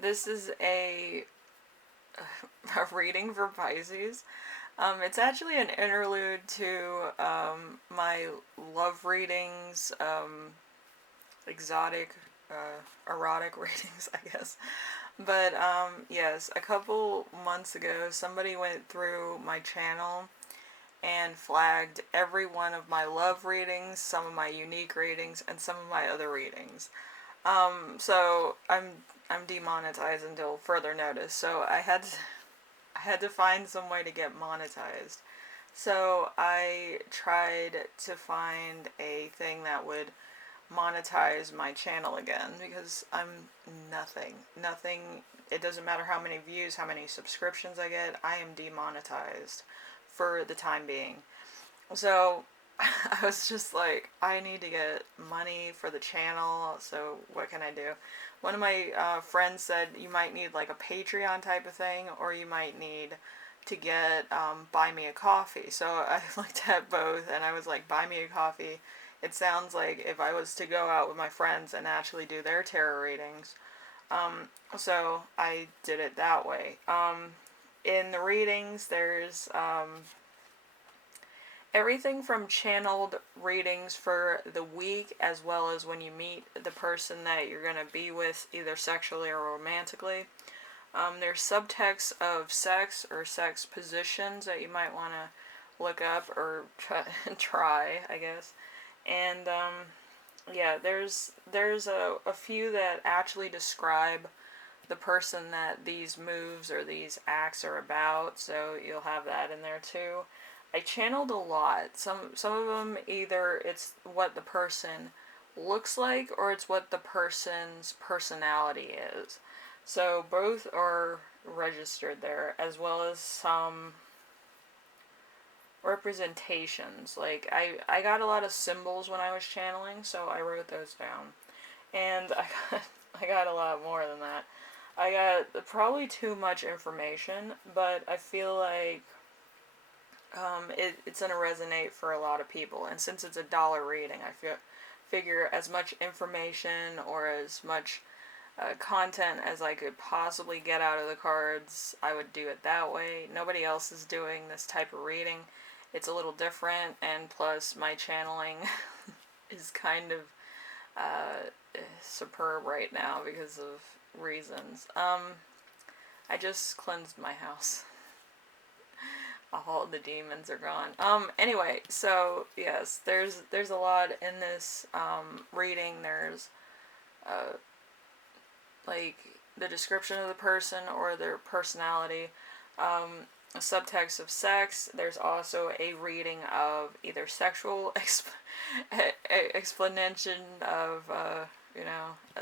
This is a reading for Pisces. It's actually an interlude to my love readings, exotic, erotic readings, I guess. But yes, a couple months ago, somebody went through my channel and flagged every one of my love readings, some of my unique readings, and some of my other readings. So I'm demonetized until further notice. So I had to find some way to get monetized. So I tried to find a thing that would monetize my channel again because I'm nothing. Nothing. It doesn't matter how many views, how many subscriptions I get, I am demonetized for the time being. So I was just like, I need to get money for the channel, so what can I do? One of my friends said you might need like a Patreon type of thing, or you might need to get buy me a coffee. So I looked at both and I was like, buy me a coffee. It sounds like if I was to go out with my friends and actually do their tarot readings. So I did it that way. In the readings, there's everything from channeled readings for the week as well as when you meet the person that you're going to be with either sexually or romantically. There's subtext of sex or sex positions that you might want to look up or try, I guess. And yeah, there's a few that actually describe the person that these moves or these acts are about, so you'll have that in there too. I channeled a lot. Some of them either it's what the person looks like or it's what the person's personality is. So both are registered there, as well as some representations. Like I got a lot of symbols when I was channeling, so I wrote those down. And I got a lot more than that. I got probably too much information, but I feel like it's going to resonate for a lot of people. And since it's $1 reading, figure as much information or as much content as I could possibly get out of the cards, I would do it that way. Nobody else is doing this type of reading. It's a little different, and plus my channeling is kind of superb right now because of reasons. I just cleansed my house. All the demons are gone. Anyway, so yes, there's a lot in this reading. There's like the description of the person or their personality, a subtext of sex. There's also a reading of either sexual explanation of a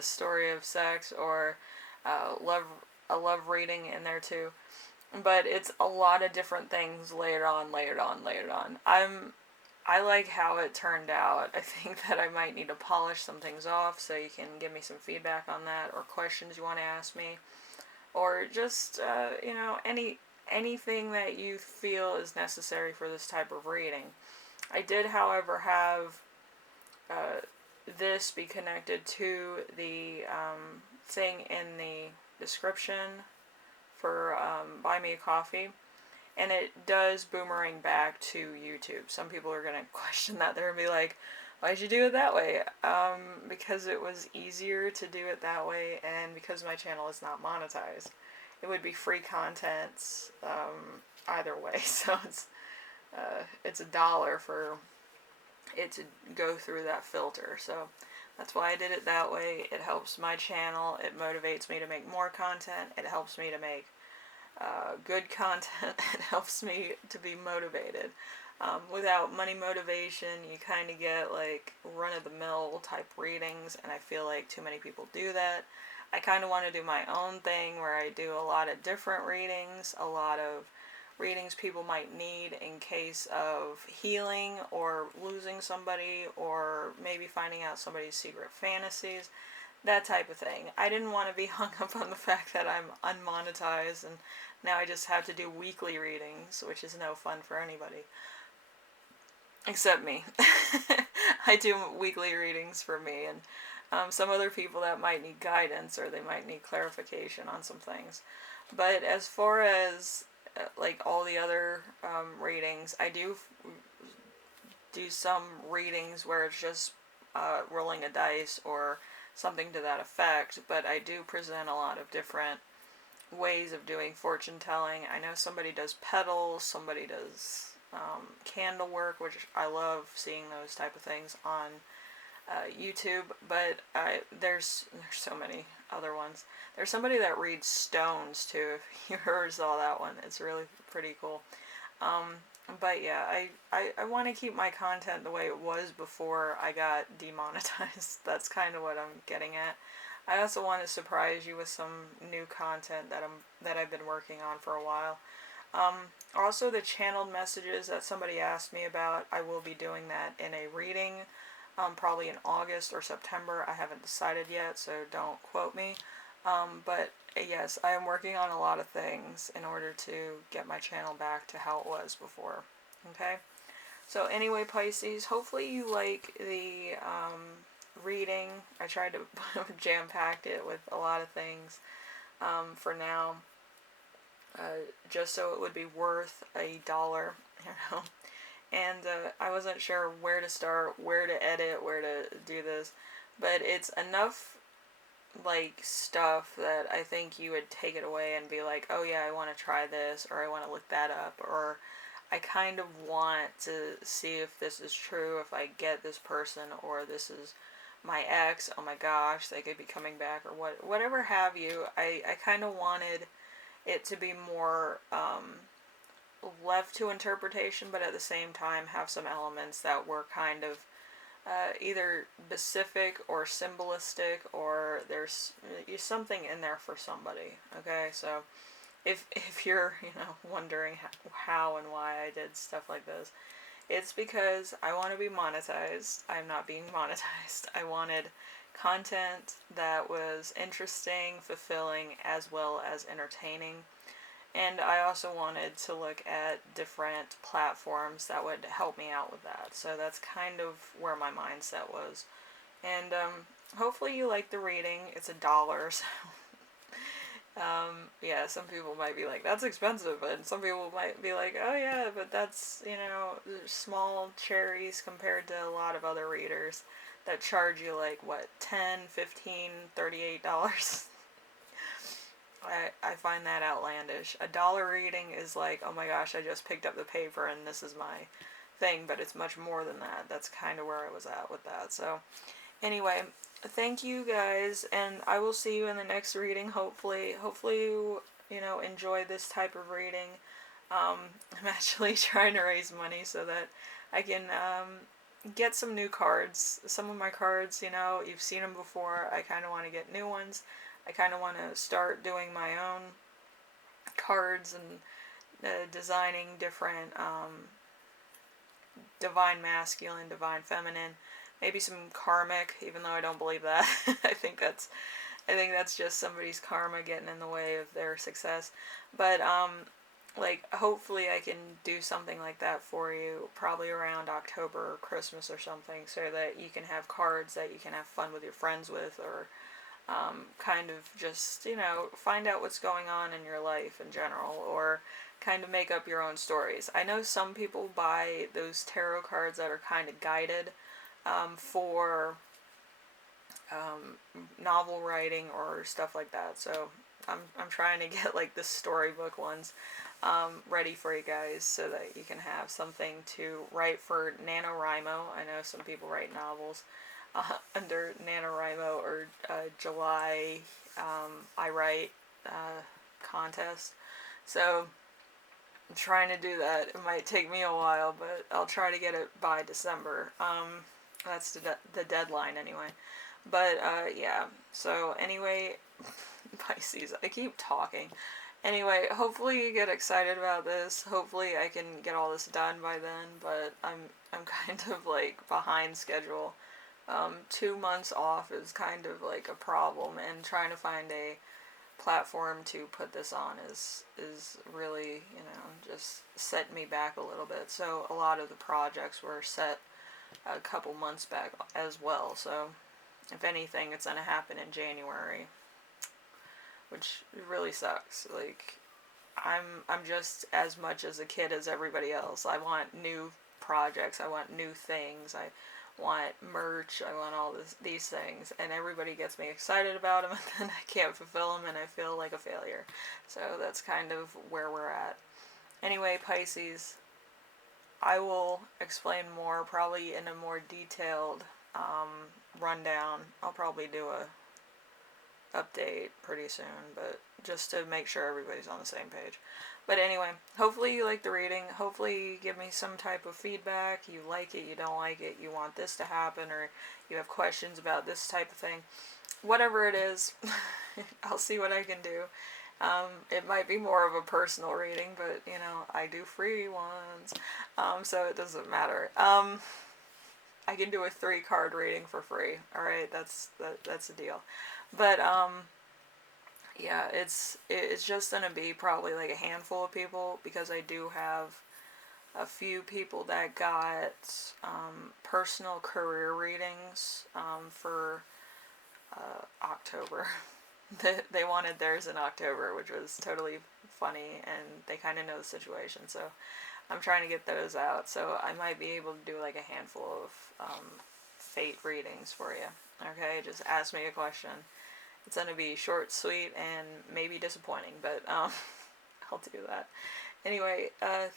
story of sex, or love a love reading in there too. But it's a lot of different things layered on, layered on, layered on. I like how it turned out. I think that I might need to polish some things off, so you can give me some feedback on that, or questions you want to ask me, or just anything that you feel is necessary for this type of reading. I did, however, have this be connected to the thing in the description for Buy Me a Coffee, and it does boomerang back to YouTube. Some people are going to question that. They're going to be like, why'd you do it that way? Because it was easier to do it that way, and because my channel is not monetized. It would be free content either way, so it's $1 for it to go through that filter. So that's why I did it that way. It helps my channel. It motivates me to make more content. It helps me to make good content. It helps me to be motivated. Without money motivation, you kind of get like run-of-the-mill type readings, and I feel like too many people do that. I kind of want to do my own thing where I do a lot of different readings, a lot of readings people might need in case of healing or losing somebody, or maybe finding out somebody's secret fantasies, that type of thing. I didn't want to be hung up on the fact that I'm unmonetized and now I just have to do weekly readings, which is no fun for anybody. Except me. I do weekly readings for me, and Some other people that might need guidance or they might need clarification on some things. But as far as like all the other readings, I do some readings where it's just rolling a dice or something to that effect, but I do present a lot of different ways of doing fortune telling. I know somebody does petals, somebody does candle work, which I love seeing those type of things on YouTube, but there's so many other ones. There's somebody that reads stones too. If you ever saw that one, it's really pretty cool. Um, but yeah, I want to keep my content the way it was before I got demonetized. That's kind of what I'm getting at. I also want to surprise you with some new content that I've been working on for a while. Um, Also, the channeled messages that somebody asked me about, I will be doing that in a reading, probably in August or September. I haven't decided yet, so don't quote me. But yes, I am working on a lot of things in order to get my channel back to how it was before. Okay? So anyway, Pisces, hopefully you like the reading. I tried to jam-pack it with a lot of things for now, just so it would be worth $1, you know. And I wasn't sure where to start, where to edit, where to do this, but it's enough like stuff that I think you would take it away and be like, oh yeah, I want to try this, or I want to look that up, or I kind of want to see if this is true, if I get this person, or this is my ex, oh my gosh, they could be coming back, or whatever have you. I kind of wanted it to be more left to interpretation, but at the same time have some elements that were kind of either specific or symbolistic, or there's something in there for somebody. Okay, so if you're wondering how and why I did stuff like this, it's because I want to be monetized. I'm not being monetized. I wanted content that was interesting, fulfilling, as well as entertaining. And I also wanted to look at different platforms that would help me out with that. So that's kind of where my mindset was. And hopefully you like the reading. It's $1. So yeah, some people might be like, that's expensive. And some people might be like, oh yeah, but that's, small cherries compared to a lot of other readers that charge you like, what, $10, $15, $38. I find that outlandish. $1 reading is like, oh my gosh, I just picked up the paper and this is my thing, but it's much more than that. That's kind of where I was at with that. So, anyway, thank you guys, and I will see you in the next reading. Hopefully you enjoy this type of reading. I'm actually trying to raise money so that I can get some new cards. Some of my cards, you've seen them before. I kind of want to get new ones. I kind of want to start doing my own cards and designing different divine masculine, divine feminine, maybe some karmic, even though I don't believe that. I think that's just somebody's karma getting in the way of their success. But like hopefully I can do something like that for you, probably around October or Christmas or something, so that you can have cards that you can have fun with your friends with, or kind of just, find out what's going on in your life in general, or kind of make up your own stories. I know some people buy those tarot cards that are kind of guided for novel writing or stuff like that. So I'm trying to get like the storybook ones ready for you guys so that you can have something to write for NaNoWriMo. I know some people write novels under NaNoWriMo or July I Write contest. So I'm trying to do that. It might take me a while, but I'll try to get it by December. That's the deadline anyway. But yeah, so anyway, Pisces, I keep talking. Anyway, hopefully you get excited about this. Hopefully I can get all this done by then, but I'm kind of like behind schedule. 2 months off is kind of like a problem, and trying to find a platform to put this on is really, just set me back a little bit. So a lot of the projects were set a couple months back as well. So If anything, it's gonna happen in January, which really sucks. Like, I'm just as much as a kid as everybody else. I want new projects. I want new things. I want merch. I want all these things, and everybody gets me excited about them, and then I can't fulfill them, and I feel like a failure. So that's kind of where we're at. Anyway, Pisces, I will explain more, probably in a more detailed rundown. I'll probably do a update pretty soon, but just to make sure everybody's on the same page. But anyway, hopefully you like the reading. Hopefully you give me some type of feedback. You like it, you don't like it, you want this to happen, or you have questions about this type of thing. Whatever it is, I'll see what I can do. It might be more of a personal reading, but you know, I do free ones, so it doesn't matter. I can do a 3-card reading for free. All right, that's the deal. But yeah, it's just gonna be probably like a handful of people, because I do have a few people that got personal career readings for October. They wanted theirs in October, which was totally funny, and they kind of know the situation, so I'm trying to get those out. So I might be able to do like a handful of fate readings for you. Okay, just ask me a question. It's going to be short, sweet, and maybe disappointing, but I'll do that. Anyway,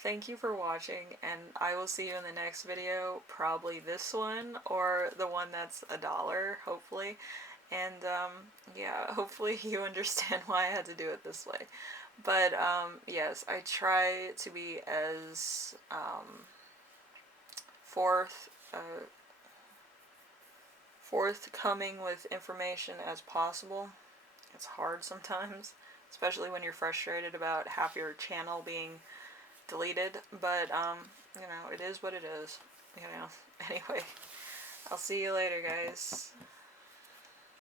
thank you for watching, and I will see you in the next video, probably this one, or the one that's $1, hopefully. And, yeah, hopefully you understand why I had to do it this way. But, yes, I try to be as, forthcoming with information as possible. It's hard sometimes, especially when you're frustrated about half your channel being deleted, but you know, it is what it is, you know. Anyway, I'll see you later, guys.